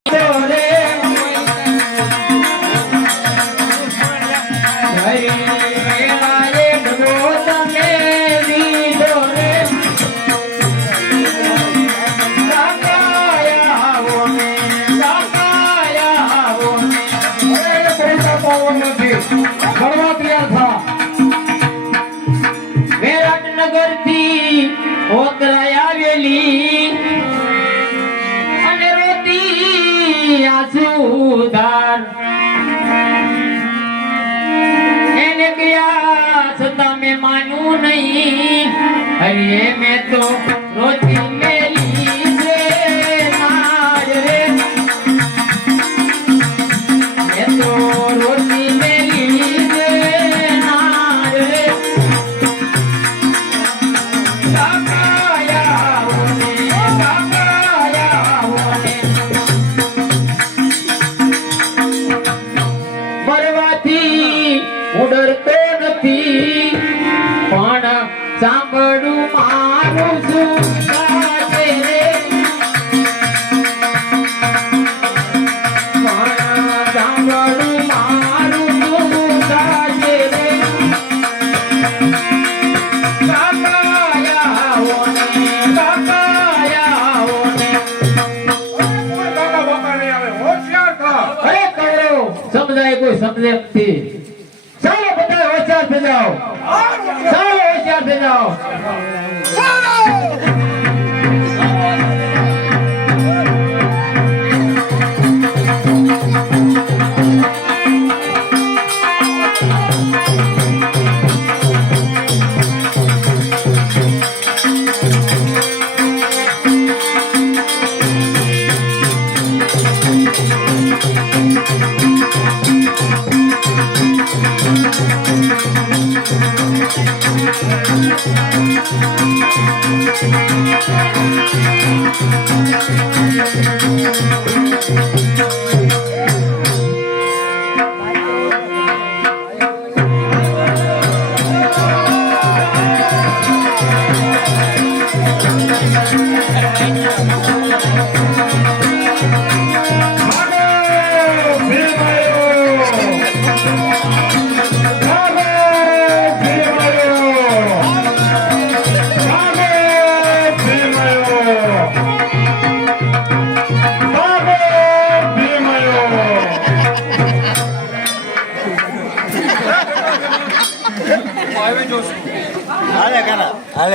મરવા તૈયાર થા. નગર થી ઓતરાય આવેલી અને રોતી આસુદાર એને ગયા છતાં મેં માન્યું નહીં. અરે મેં તો રોતી મેલી છે નાર રે, મેં તો રોતી મેલી છે નાર રે. ઉડરતો નથી પણ સાંભળું મારું સુધાશે રે, પણ સાંભળું મારું સુધાશે રે. કાકાયાઓ ને કાકાયાઓ ને. કોઈ કાકા બાપા નહીં આવે. હોશિયાર થા. અરે કૌરવ સમજાય કોઈ સમજે નથી. ચાલો બધા હોશિયાર થઈ જાઓ. ચાલો હોશિયાર થઈ જાઓ.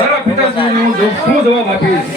મારા પિતાશ્રીને હું શું જવાબ આપીશ?